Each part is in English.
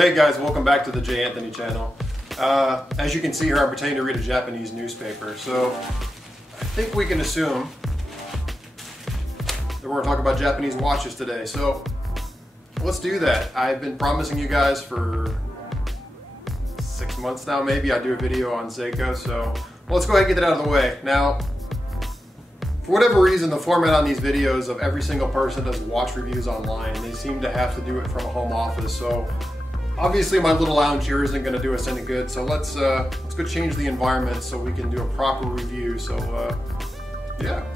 hey guys, welcome back to the J. Anthony channel. As you can see here, I'm pretending to read a Japanese newspaper, so I think we can assume that we're going to talk about Japanese watches today. So let's do that. I've been promising you guys for 6 months now, maybe, I do a video on Seiko, so let's go ahead and get that out of the way. Now, for whatever reason, the format on these videos of every single person does watch reviews online. They seem to have to do it from a home office, so obviously my little lounge here isn't going to do us any good. So let's go change the environment so we can do a proper review. So yeah.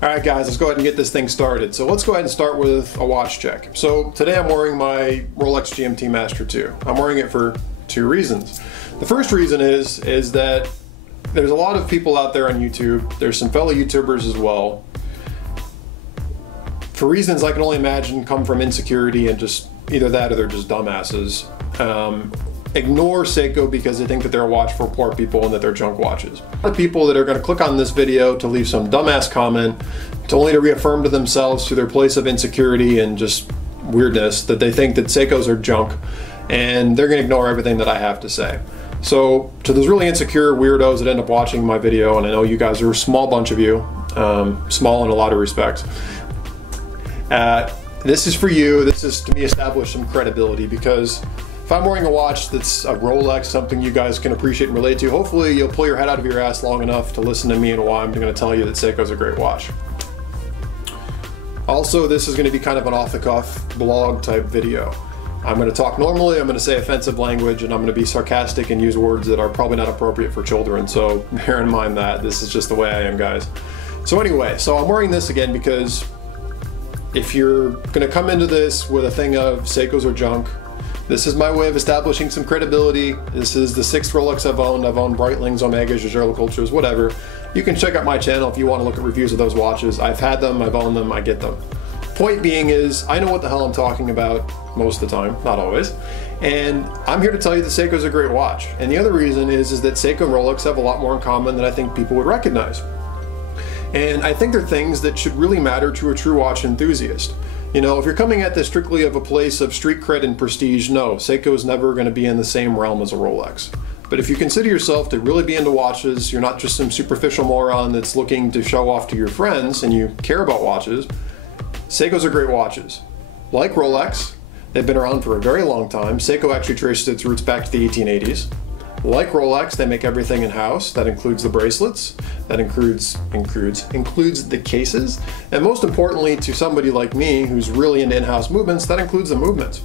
Alright guys, let's go ahead and get this thing started. So let's go ahead and start with a watch check. So today I'm wearing my Rolex GMT Master 2. I'm wearing it for two reasons. The first reason is that there's a lot of people out there on YouTube, there's some fellow YouTubers as well, for reasons I can only imagine come from insecurity and just either that or they're just dumbasses. Ignore Seiko because they think that they're a watch for poor people and that they're junk watches. A lot of people that are going to click on this video to leave some dumbass comment to only to reaffirm to themselves through their place of insecurity and just weirdness that they think that Seikos are junk, and they're going to ignore everything that I have to say. So to those really insecure weirdos that end up watching my video, and I know you guys are a small bunch of you, small in a lot of respects, this is for you. This is to me establish some credibility, because if I'm wearing a watch that's a Rolex, something you guys can appreciate and relate to, hopefully you'll pull your head out of your ass long enough to listen to me and why I'm going to tell you that Seiko's a great watch. Also, this is going to be kind of an off-the-cuff blog type video. I'm going to talk normally, I'm going to say offensive language, and I'm going to be sarcastic and use words that are probably not appropriate for children, so bear in mind that. This is just the way I am, guys. So anyway, so I'm wearing this again because if you're going to come into this with a thing of Seikos are junk, this is my way of establishing some credibility. This is the 6th Rolex I've owned. I've owned Breitlings, Omegas, Jaeger-LeCoultres, whatever. You can check out my channel if you want to look at reviews of those watches. I've had them, I've owned them, I get them. Point being is, I know what the hell I'm talking about most of the time, not always. And I'm here to tell you that Seiko's a great watch. And the other reason is that Seiko and Rolex have a lot more in common than I think people would recognize. And I think they're things that should really matter to a true watch enthusiast. You know, if you're coming at this strictly of a place of street cred and prestige, no, Seiko is never going to be in the same realm as a Rolex. But if you consider yourself to really be into watches, you're not just some superficial moron that's looking to show off to your friends and you care about watches, Seikos are great watches. Like Rolex, they've been around for a very long time. Seiko actually traces its roots back to the 1880s. Like Rolex, they make everything in-house. That includes the bracelets, that includes the cases, and most importantly to somebody like me who's really into in-house movements, that includes the movements.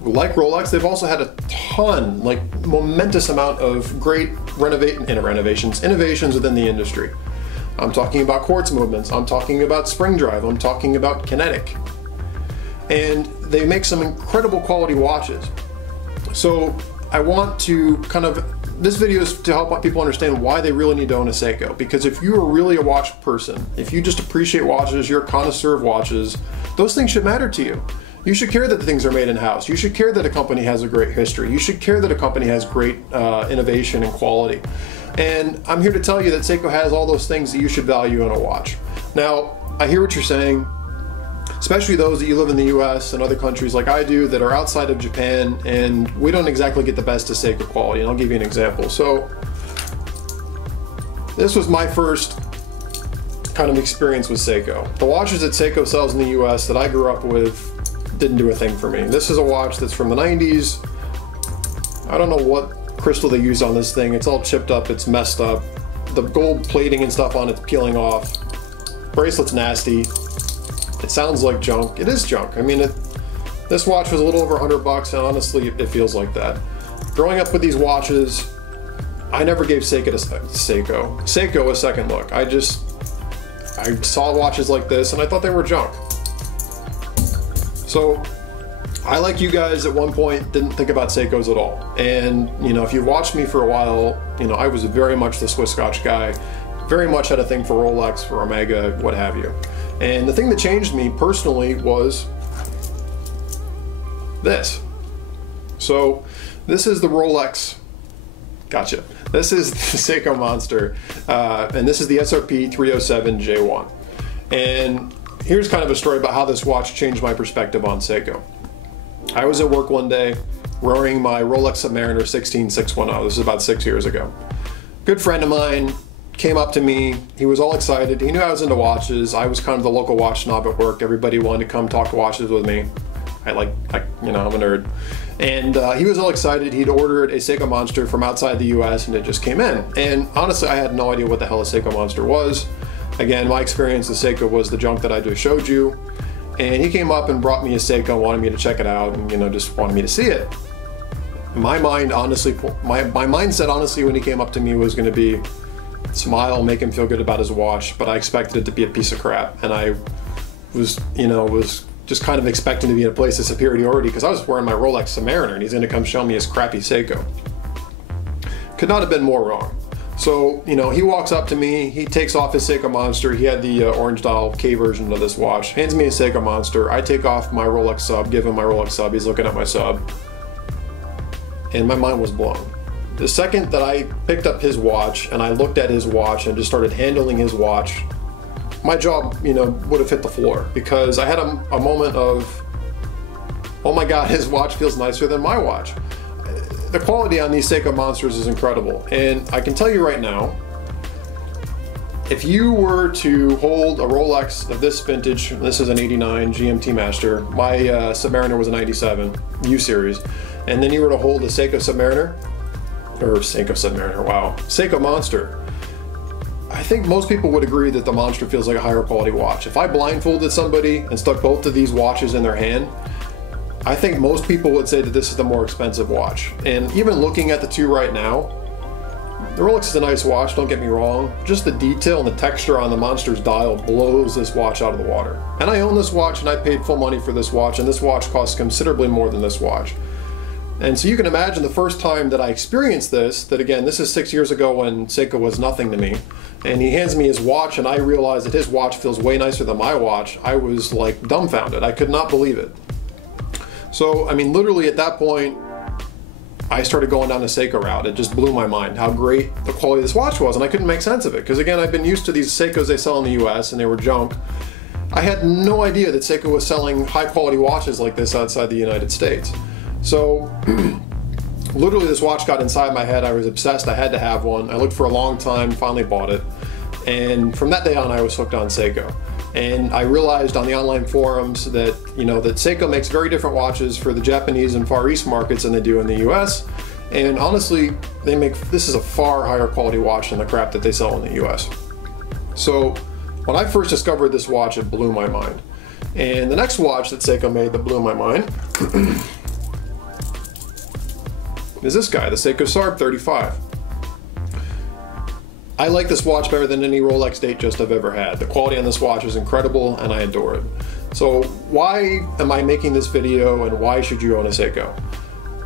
Like Rolex, they've also had a ton, like momentous amount of great innovations within the industry. I'm talking about quartz movements, I'm talking about spring drive, I'm talking about kinetic. And they make some incredible quality watches. So I want to this video is to help people understand why they really need to own a Seiko. Because if you are really a watch person, if you just appreciate watches, you're a connoisseur of watches, those things should matter to you. You should care that the things are made in-house. You should care that a company has a great history. You should care that a company has great innovation and quality. And I'm here to tell you that Seiko has all those things that you should value in a watch. Now, I hear what you're saying, especially those that you live in the US and other countries like I do that are outside of Japan, and we don't exactly get the best of Seiko quality, and I'll give you an example. So this was my first kind of experience with Seiko. The watches that Seiko sells in the US that I grew up with didn't do a thing for me. This is a watch that's from the 90s. I don't know what crystal they used on this thing. It's all chipped up, it's messed up. The gold plating and stuff on it's peeling off. Bracelet's nasty. It sounds like junk. It is junk. I mean, this watch was a little over $100, and honestly, it feels like that. Growing up with these watches, I never gave Seiko a second look. I saw watches like this, and I thought they were junk. So I, like you guys, at one point didn't think about Seikos at all. And, you know, if you've watched me for a while, you know, I was very much the Swiss Scotch guy, very much had a thing for Rolex, for Omega, what have you. And the thing that changed me personally was this. So this is the Rolex. Gotcha. This is the Seco Monster, and this is the SRP 307J1. And here's kind of a story about how this watch changed my perspective on Seiko. I was at work one day wearing my Rolex Submariner 16610. This is about 6 years ago. Good friend of mine came up to me. He was all excited. He knew I was into watches. I was kind of the local watch snob at work. Everybody wanted to come talk watches with me. I'm a nerd. And he was all excited. He'd ordered a Seiko Monster from outside the US and it just came in. And honestly, I had no idea what the hell a Seiko Monster was. Again, my experience with Seiko was the junk that I just showed you. And he came up and brought me a Seiko, wanted me to check it out, and just wanted me to see it. My mind, honestly, my mindset, honestly, when he came up to me was going to be smile, make him feel good about his watch, but I expected it to be a piece of crap, and I was just kind of expecting to be in a place of superiority because I was wearing my Rolex Submariner, and he's going to come show me his crappy Seiko. Could not have been more wrong. So, he walks up to me, he takes off his Seiko Monster. He had the orange dial K version of this watch, hands me a Seiko Monster. I take off my Rolex sub, give him my Rolex sub. He's looking at my sub, and my mind was blown. The second that I picked up his watch and I looked at his watch and just started handling his watch, my jaw, would have hit the floor, because I had a moment of, oh my God, his watch feels nicer than my watch. The quality on these Seiko Monsters is incredible, and I can tell you right now, if you were to hold a Rolex of this vintage, this is an 89 GMT Master, my Submariner was a 97 U series, and then you were to hold a Seiko Submariner, wow, Seiko Monster, I think most people would agree that the Monster feels like a higher quality watch. If I blindfolded somebody and stuck both of these watches in their hand, I think most people would say that this is the more expensive watch. And even looking at the two right now, the Rolex is a nice watch, don't get me wrong. Just the detail and the texture on the Monster's dial blows this watch out of the water. And I own this watch and I paid full money for this watch, and this watch costs considerably more than this watch. And so you can imagine the first time that I experienced this, that again, this is 6 years ago when Seiko was nothing to me, and he hands me his watch and I realized that his watch feels way nicer than my watch. I was like dumbfounded. I could not believe it. So, literally at that point, I started going down the Seiko route. It just blew my mind how great the quality of this watch was, and I couldn't make sense of it. Because again, I've been used to these Seikos they sell in the US, and they were junk. I had no idea that Seiko was selling high quality watches like this outside the United States. So, literally this watch got inside my head. I was obsessed. I had to have one. I looked for a long time, finally bought it. And from that day on, I was hooked on Seiko. And I realized on the online forums that, that Seiko makes very different watches for the Japanese and Far East markets than they do in the US. And honestly, this is a far higher quality watch than the crap that they sell in the US. So when I first discovered this watch, it blew my mind. And the next watch that Seiko made that blew my mind is this guy, the Seco Sarp 35. I like this watch better than any Rolex Datejust I've ever had. The quality on this watch is incredible and I adore it. So why am I making this video, and why should you own a Seiko?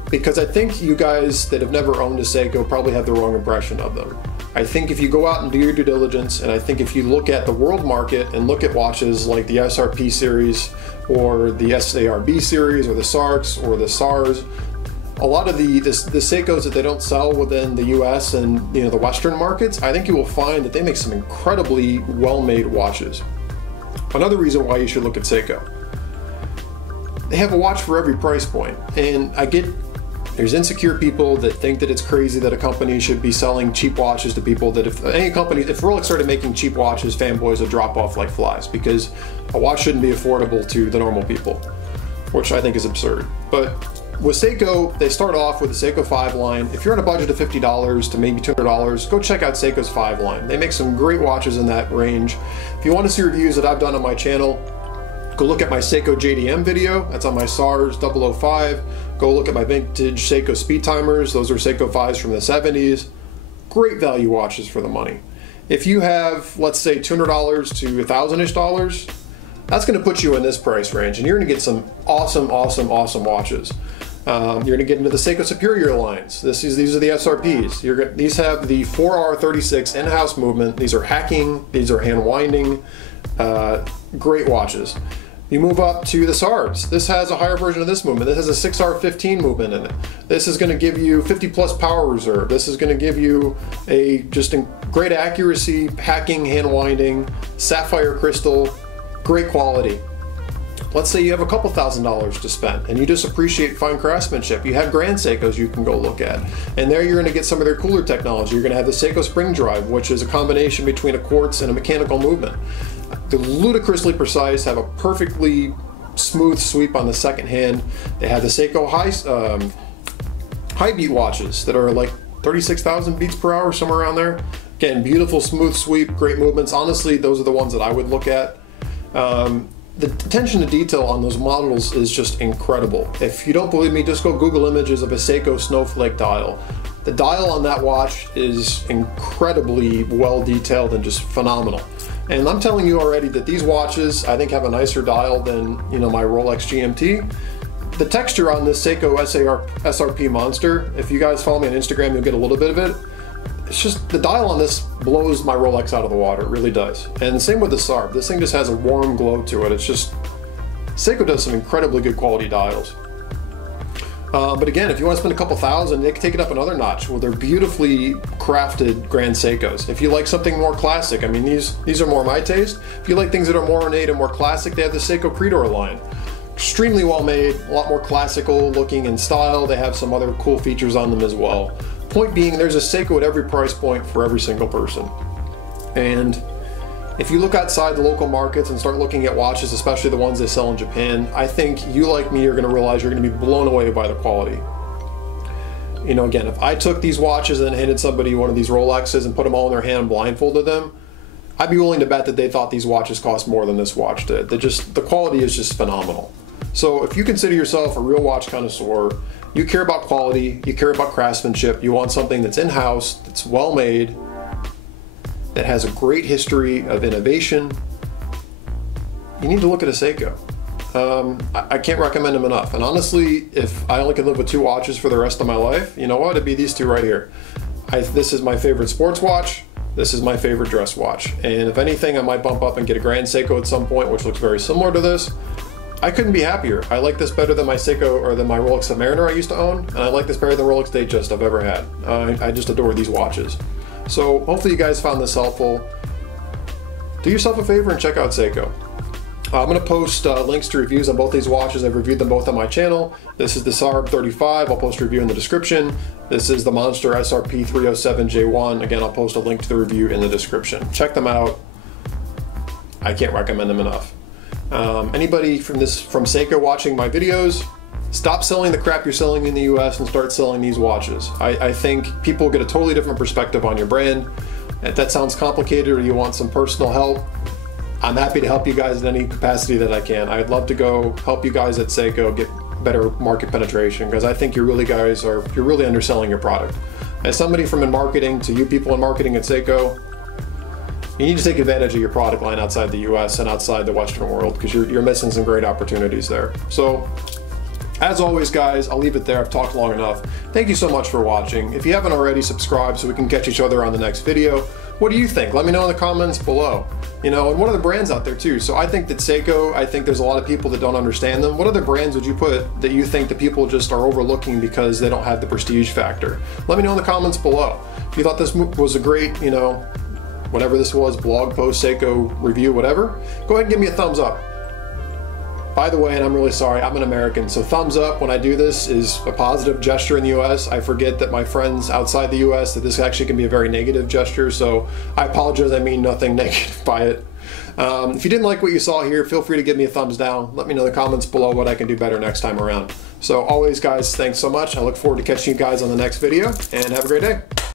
Because I think you guys that have never owned a Seiko probably have the wrong impression of them. I think if you go out and do your due diligence, and I think if you look at the world market and look at watches like the SRP series or the SARB series or the SARCs or the SARS, a lot of the Seikos that they don't sell within the US and the Western markets, I think you will find that they make some incredibly well-made watches. Another reason why you should look at Seiko. They have a watch for every price point, and I get there's insecure people that think that it's crazy that a company should be selling cheap watches to people, that if Rolex started making cheap watches, fanboys would drop off like flies, because a watch shouldn't be affordable to the normal people, which I think is absurd. But with Seiko, they start off with the Seiko 5 line. If you're on a budget of $50 to maybe $200, go check out Seiko's 5 line. They make some great watches in that range. If you want to see reviews that I've done on my channel, go look at my Seiko JDM video. That's on my SARS 005. Go look at my vintage Seiko Speedtimers. Those are Seiko 5s from the 70s. Great value watches for the money. If you have, let's say, $200 to $1,000-ish, that's going to put you in this price range, and you're going to get some awesome, awesome, awesome watches. You're going to get into the Seiko Superior lines. These are the SRPs. These have the 4R36 in-house movement. These are hacking. These are hand winding. great watches. You move up to the Sarps. This has a higher version of this movement. This has a 6R15 movement in it. This is going to give you 50 plus power reserve. This is going to give you a great accuracy, hacking, hand winding, sapphire crystal, great quality. Let's say you have a couple $1,000s to spend and you just appreciate fine craftsmanship. You have Grand Seikos you can go look at. And there you're going to get some of their cooler technology. You're going to have the Seiko spring drive, which is a combination between a quartz and a mechanical movement. They're ludicrously precise, have a perfectly smooth sweep on the second hand. They have the Seiko high beat watches that are like 36,000 beats per hour, somewhere around there. Again, beautiful smooth sweep, great movements. Honestly, those are the ones that I would look at. The attention to detail on those models is just incredible. If you don't believe me, just go Google images of a Seiko snowflake dial. The dial on that watch is incredibly well detailed and just phenomenal. And I'm telling you already that these watches, I think, have a nicer dial than, you know, my Rolex GMT. The texture on this Seiko SRP Monster, if you guys follow me on Instagram, you'll get a little bit of it. It's just, the dial on this blows my Rolex out of the water, it really does. And the same with the Sarp. This thing just has a warm glow to it. It's just, Seiko does some incredibly good quality dials. But again, if you want to spend a couple thousand, they can take it up another notch. Well, they're beautifully crafted Grand Seikos. If you like something more classic, I mean, these are more my taste. If you like things that are more ornate and more classic, they have the Seiko Creedor line. Extremely well made, a lot more classical looking in style. They have some other cool features on them as well. Point being, there's a Seiko at every price point for every single person. And if you look outside the local markets and start looking at watches, especially the ones they sell in Japan, I think you, like me, are going to realize you're going to be blown away by the quality. You know, again, if I took these watches and handed somebody one of these Rolexes and put them all in their hand and blindfolded them, I'd be willing to bet that they thought these watches cost more than this watch did. The quality is just phenomenal. So if you consider yourself a real watch connoisseur, you care about quality, you care about craftsmanship, you want something that's in-house, that's well made, that has a great history of innovation, you need to look at a Seiko. I can't recommend them enough. And honestly, if I only could live with two watches for the rest of my life, you know what? It'd be these two right here. This is my favorite sports watch. This is my favorite dress watch. And if anything, I might bump up and get a Grand Seiko at some point, which looks very similar to this. I couldn't be happier. I like this better than my Seiko or than my Rolex Submariner I used to own, and I like this better than the Rolex Datejust I've ever had. I just adore these watches. So hopefully you guys found this helpful. Do yourself a favor and check out Seiko. I'm going to post links to reviews on both these watches. I've reviewed them both on my channel. This is the Sarp 35. I'll post a review in the description. This is the Monster SRP 307J1. Again, I'll post a link to the review in the description. Check them out. I can't recommend them enough. Anybody from Seiko watching my videos, stop selling the crap you're selling in the US and start selling these watches. I think people get a totally different perspective on your brand. If that sounds complicated or you want some personal help, I'm happy to help you guys in any capacity that I can. I'd love to go help you guys at Seiko get better market penetration, because I think you're really underselling your product. As somebody from in marketing to you people in marketing at Seiko, you need to take advantage of your product line outside the US and outside the Western world, because you're missing some great opportunities there. So, as always guys, I'll leave it there. I've talked long enough. Thank you so much for watching. If you haven't already, subscribe so we can catch each other on the next video. What do you think? Let me know in the comments below. You know, and what are the brands out there too? So I think that Seiko, I think there's a lot of people that don't understand them. What other brands would you put that you think that people just are overlooking because they don't have the prestige factor? Let me know in the comments below. If you thought this was a great, you know, whatever this was, blog post, Seiko review, whatever, go ahead and give me a thumbs up. By the way, and I'm really sorry, I'm an American, so thumbs up when I do this is a positive gesture in the US. I forget that my friends outside the US, that this actually can be a very negative gesture, so I apologize, I mean nothing negative by it. If you didn't like what you saw here, feel free to give me a thumbs down. Let me know in the comments below what I can do better next time around. So always guys, thanks so much. I look forward to catching you guys on the next video, and have a great day.